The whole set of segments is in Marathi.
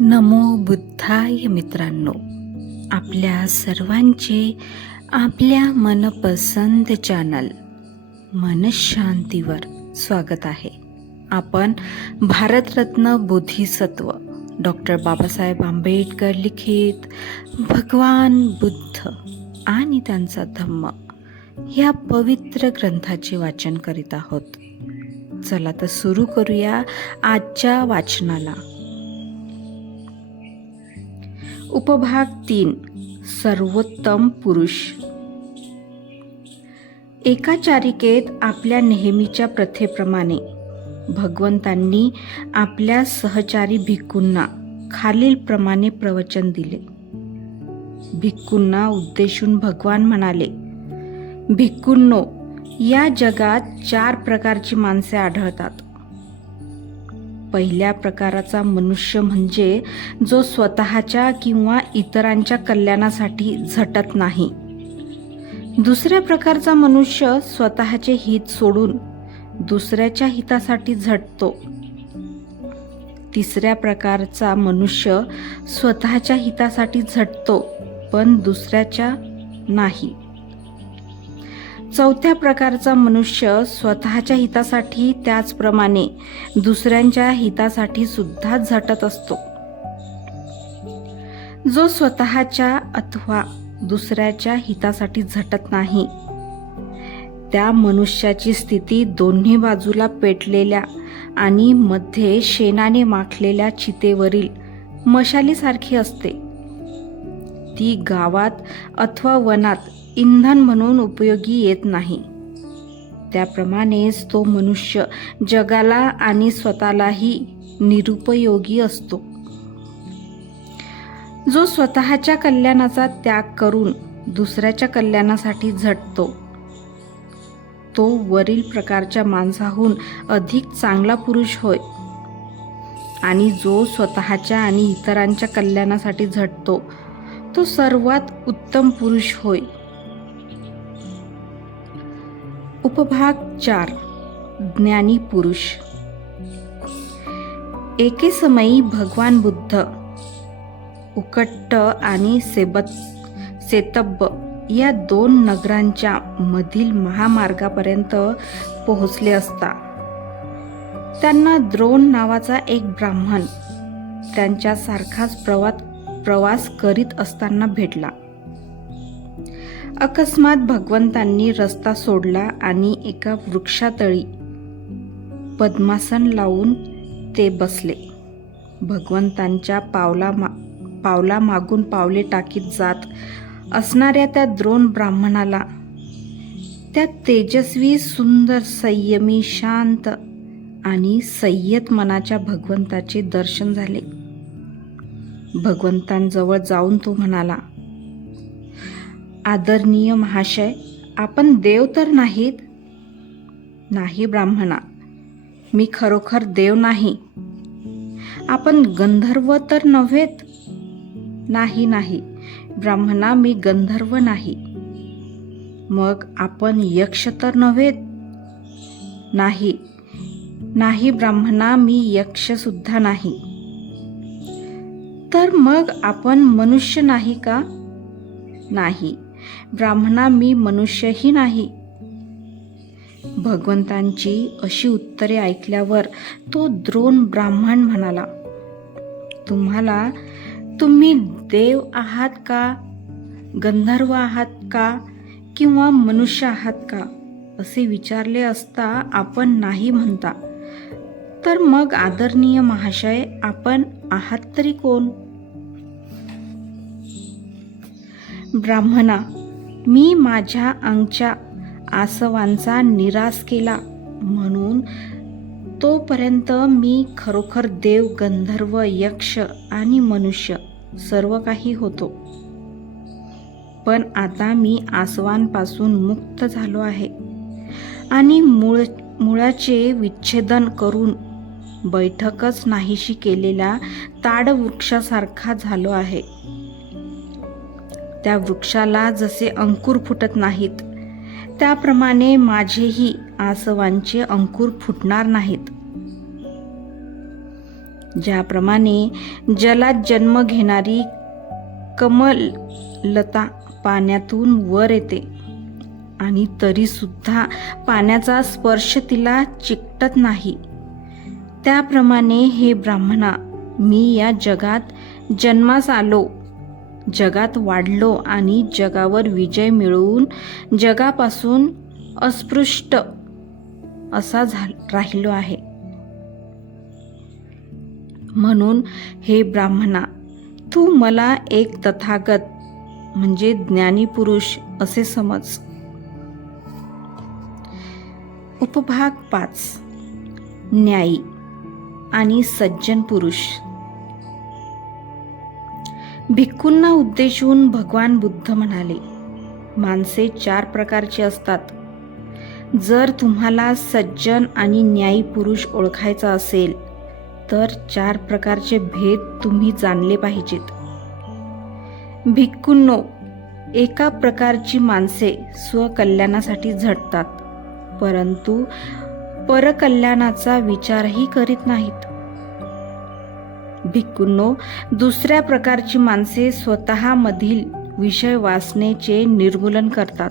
नमो बुद्धाय मित्रांनो, आपल्या सर्वांचे आपल्या मनपसंत चॅनल मनशांतीवर स्वागत आहे. आपण भारतरत्न बोधिसत्व डॉक्टर बाबासाहेब आंबेडकर लिखित भगवान बुद्ध आणि त्यांचा धम्म या पवित्र ग्रंथाचे वाचन करीत आहोत. चला तर सुरू करूया आजच्या वाचनाला. उपभाग 3, सर्वोत्तम पुरुष. एका चारिकेत आपल्या नेहमीच्या प्रथेप्रमाणे भगवंतांनी आपल्या सहचारी भिक्खूंना खालीलप्रमाणे प्रवचन दिले. भिक्खूंना उद्देशून भगवान म्हणाले, भिक्खूंनो, या जगात 4 प्रकारची माणसे आढळतात. पहिल्या प्रकाराचा मनुष्य म्हणजे जो स्वतःच्या किंवा इतरांच्या कल्याणासाठी झटत नाही. दुसऱ्या प्रकारचा मनुष्य स्वतःचे हित सोडून दुसऱ्याच्या हितासाठी झटतो. तिसऱ्या प्रकारचा मनुष्य स्वतःच्या हितासाठी झटतो पण दुसऱ्याच्या नाही. चौथ्या प्रकारचा मनुष्य स्वतःच्या हितासाठी त्याचप्रमाणे दुसऱ्यांच्या हितासाठी सुद्धा झटत असतो. जो स्वतःच्या अथवा दुसऱ्याच्या हितासाठी झटत नाही त्या मनुष्याची स्थिती दोन्ही बाजूला पेटलेल्या आणि मध्ये शेणाने माखलेल्या चितेवरील मशालीसारखी असते. ती गावात अथवा वनात इंधन म्हणून उपयोगी येत नाही. त्याप्रमाणेच तो मनुष्य जगाला आणि स्वतःलाही निरुपयोगी असतो. जो स्वतःच्या कल्याणाचा त्याग करून दुसऱ्याच्या कल्याणासाठी झटतो तो वरील प्रकारच्या माणसाहून अधिक चांगला पुरुष होय. आणि जो स्वतःच्या आणि इतरांच्या कल्याणासाठी झटतो तो सर्वात उत्तम पुरुष होय. उपभाग 4, ज्ञानी पुरुष. एके समयी भगवान बुद्ध उकट्ट आणि सेतब्ब या 2 नगरांच्या मधील महामार्गापर्यंत पोहोचले असता त्यांना द्रोण नावाचा एक ब्राह्मण त्यांच्यासारखाच प्रवास करीत असताना भेटला. अकस्मात भगवंतांनी रस्ता सोडला आणि एका वृक्षातळी पद्मासन लावून ते बसले. भगवंतांच्या पावला मागून पावले टाकीत जात असणाऱ्या त्या द्रोण ब्राह्मणाला त्या तेजस्वी, सुंदर, संयमी, शांत आणि संयत मनाच्या भगवंताचे दर्शन झाले. भगवंतांजवळ जाऊन तो म्हणाला, आदरणीय महाशय, आपण देव तर नाहीत? नाही ब्राह्मणा, मी खरोखर देव नाही. आपण गंधर्व तर नव्हेत? नाही नाही ब्राह्मणा, मी गंधर्व नाही. मग आपण यक्ष तर नव्हेत? नाही नाही ब्राह्मणा, मी यक्ष सुद्धा नाही. तर मग आपण मनुष्य नाही का? नाही ब्राह्मणा, मी मनुष्यही नाही. भगवंतांची अशी उत्तरे ऐकल्यावर तो द्रोण ब्राह्मण म्हणाला, तुम्ही देव आहात का, गंधर्व आहात का, किंवा मनुष्य आहात का असे विचारले असता आपण नाही म्हणता. तर मग आदरणीय महाशय, आपण आहात तरी कोण? ब्राह्मणा, मी माझ्या अंगच्या आसवांचा निराश केला म्हणून तोपर्यंत मी खरोखर देव, गंधर्व, यक्ष आणि मनुष्य सर्व काही होतो. पण आता मी आसवांपासून मुक्त झालो आहे आणि मुळाचे विच्छेदन करून बैठकच नाहीशी केलेल्या ताडवृक्षासारखा झालो आहे. त्या वृक्षाला जसे अंकुर फुटत नाहीत त्याप्रमाणे माझेही आसवांचे अंकुर फुटणार नाहीत. ज्याप्रमाणे जलात जन्म घेणारी कमललता पाण्यातून वर येते आणि तरी सुद्धा पाण्याचा स्पर्श तिला चिकटत नाही, त्याप्रमाणे हे ब्राह्मणा, मी या जगात जन्मास आलो, जगात वाढलो आणि जगावर विजय मिळवून जगापासून अस्पृष्ट असा राहिलो आहे. म्हणून हे ब्राह्मणा, तू मला एक तथागत म्हणजे ज्ञानी पुरुष असे समज. उपभाग 5. न्यायी आणि सज्जन पुरुष. भिक्खूंना उद्देशून भगवान बुद्ध म्हणाले, माणसे 4 प्रकारची असतात. जर तुम्हाला सज्जन आणि न्यायी पुरुष ओळखायचा असेल तर 4 प्रकारचे भेद तुम्ही जाणले पाहिजेत. भिक्खूंनो, एका प्रकारची माणसे स्वकल्याणासाठी झटतात, परंतु परकल्याणाचा विचारही करीत नाहीत. भिक्खूंनो, दुसऱ्या प्रकारची माणसे स्वतःमधील विषय वासनेचे निर्मूलन करतात,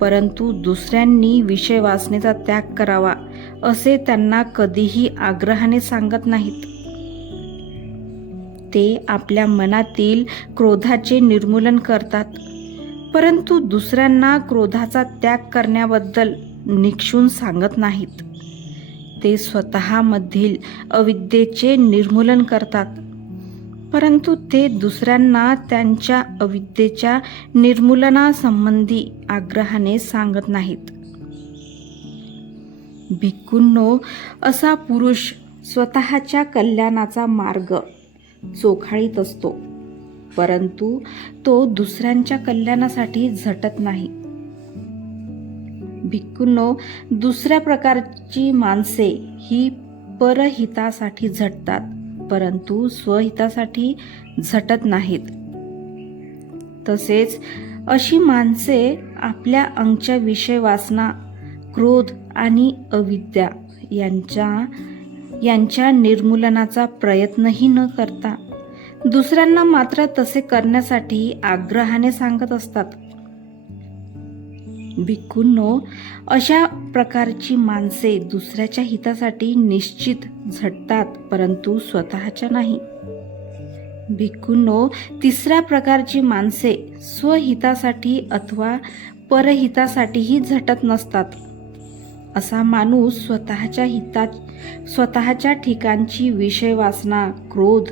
परंतु दुसऱ्यांनी विषय वासनेचा त्याग करावा असे त्यांना कधीही आग्रहाने सांगत नाहीत. ते आपल्या मनातील क्रोधाचे निर्मूलन करतात, परंतु दुसऱ्यांना क्रोधाचा त्याग करण्याबद्दल निक्षून सांगत नाहीत. ते स्वतःमधील अविद्येचे निर्मूलन करतात, परंतु ते दुसऱ्यांना त्यांच्या अविद्येच्या निर्मूलनासंबंधी आग्रहाने सांगत नाहीत. भिक्खूंनो, असा पुरुष स्वतःच्या कल्याणाचा मार्ग चोखाळीत असतो, परंतु तो दुसऱ्यांच्या कल्याणासाठी झटत नाही. भिक्खूंनो, दुसऱ्या प्रकारची माणसे ही परहितासाठी झटतात, परंतु स्वहितासाठी झटत नाहीत. तसेच अशी माणसे आपल्या अंगच्या विषय वासना, क्रोध आणि अविद्या यांच्या निर्मूलनाचा प्रयत्नही न करता दुसऱ्यांना मात्र तसे करण्यासाठी आग्रहाने सांगत असतात. भिक्खूंनो, अशा प्रकारची माणसे दुसऱ्याच्या हितासाठी निश्चित झटतात, परंतु स्वतःच्या नाही. भिक्खूंनो, तिसऱ्या प्रकारची माणसे स्वहितासाठी अथवा परहितासाठीही झटत नसतात. असा माणूस स्वतःच्या ठिकाणची विषय वासना, क्रोध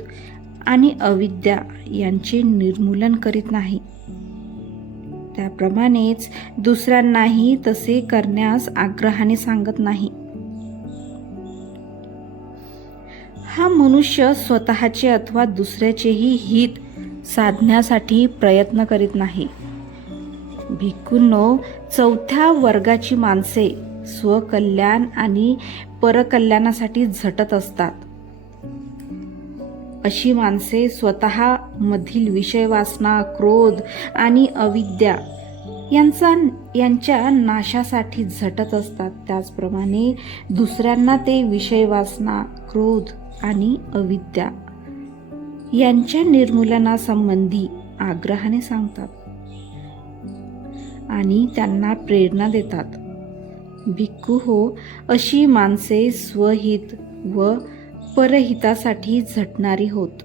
आणि अविद्या यांचे निर्मूलन करीत नाही. त्याप्रमाणेच दुसऱ्यांनाही तसे करण्यास आग्रहाने सांगत नाही. हा मनुष्य स्वतःचे अथवा दुसऱ्याचेही हित साधण्यासाठी प्रयत्न करीत नाही. भिक्खूंनो, 4थ्या वर्गाची माणसे स्वकल्याण आणि परकल्याणासाठी झटत असतात. अशी माणसे स्वतःमधील विषय वासना, क्रोध आणि अविद्या यांच्या नाशासाठी झटत असतात. त्याचप्रमाणे दुसऱ्यांना ते विषय वासना, क्रोध आणि अविद्या यांच्या निर्मूलनासंबंधी आग्रहाने सांगतात आणि त्यांना प्रेरणा देतात. भिक्खू हो, अशी माणसे स्वहित व परहितासाठी झटणारी होत.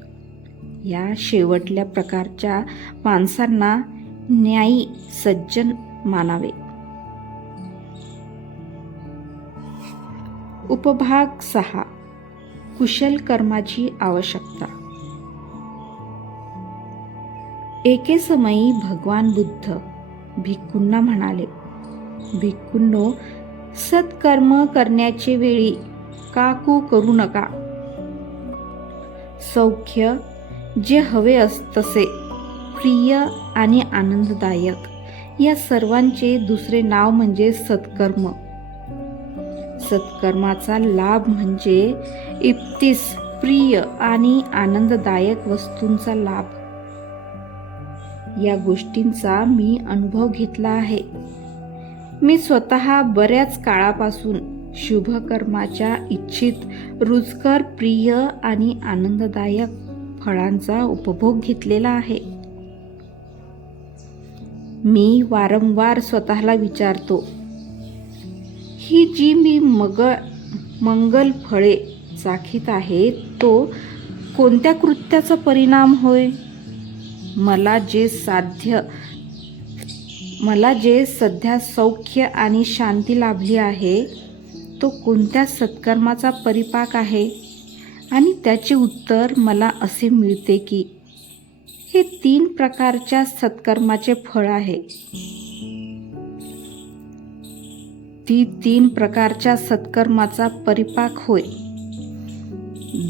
या शेवटल्या प्रकारच्या माणसांना न्यायी सज्जन मानावे. उपभाग 6. कुशल कर्माची आवश्यकता. एके समयी भगवान बुद्ध भिक्खूंना म्हणाले, भिक्खूंनो, सत्कर्म करण्याचे वेळी काकू करू नका. सौख्य, जे हवे तसे, प्रिय आणि आनंददायक या सर्वांचे दुसरे नाव म्हणजे सत्कर्म. सत्कर्माचा लाभ म्हणजे इप्सित, प्रिय आणि आनंददायक वस्तूंचा लाभ. या गोष्टींचा मी अनुभव घेतला आहे. मी स्वतः बऱ्याच काळापासून शुभकर्माच्या इच्छित रुचकर, प्रिय आणि आनंददायक फळांचा उपभोग घेतलेला आहे. मी वारंवार स्वतःला विचारतो, ही जी मी मंगल फळे चाखीत आहे तो कोणत्या कृत्याचा परिणाम होय? मला जे सध्या सौख्य आणि शांती लाभली आहे तो कोणत्या सत्कर्माचा परिपाक आहे? आणि त्याचे उत्तर मला असे मिळते की हे 3 प्रकारच्या सत्कर्माचे फळ आहे. ती 3 प्रकारच्या सत्कर्माचा परिपाक होय.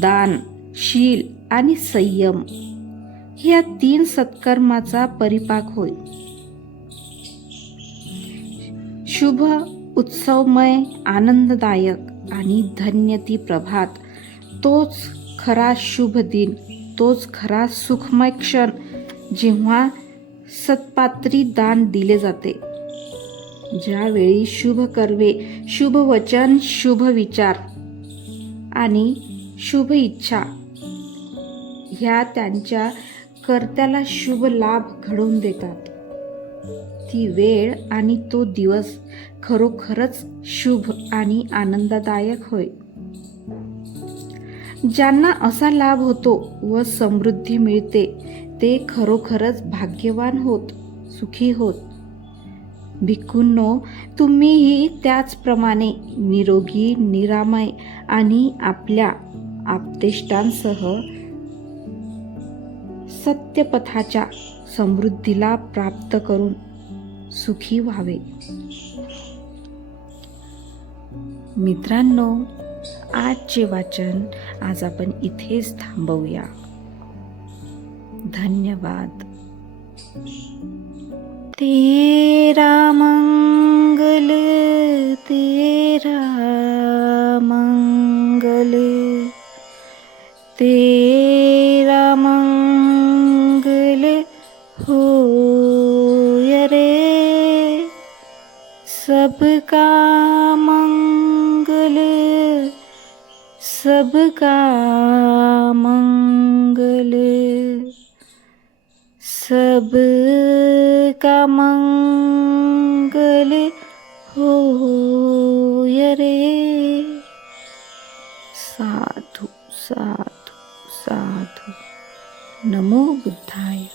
दान, शील आणि संयम या 3 सत्कर्माचा परिपाक होय. शुभ, उत्सवमय, आनंददायक आणि धन्य ती प्रभात, तोच खरा शुभ दिन, तोच खरा सुखमय क्षण जेव्हा सत्पात्री दान दिले जाते. ज्यावेळी शुभ कर्मे, शुभ वचन, शुभ विचार आणि शुभ इच्छा ह्या त्यांच्या कर्त्याला शुभ लाभ घडवून देतात, ती वेळ आणि तो दिवस खरोखरच शुभ आणि आनंददायक होय. ज्यांना असा लाभ होतो व समृद्धी मिळते ते खरोखरच भाग्यवान होत, सुखी होत. भिक्खूंनो, तुम्हीही त्याचप्रमाणे निरोगी, निरामय आणि आपल्या आप्तेष्टांसह सत्यपथाच्या समृद्धीला प्राप्त करून सुखी व्हावे. मित्रांनो, आजचे वाचन आज आपण इथेच थांबवूया. धन्यवाद. तेरा मंगल, तेरा मंगल, तेरा मंगल होय रे. सबका मंगल, सबका मंगल, सबका मंगल होय रे. साधु साधु साधु. नमो बुद्धाय.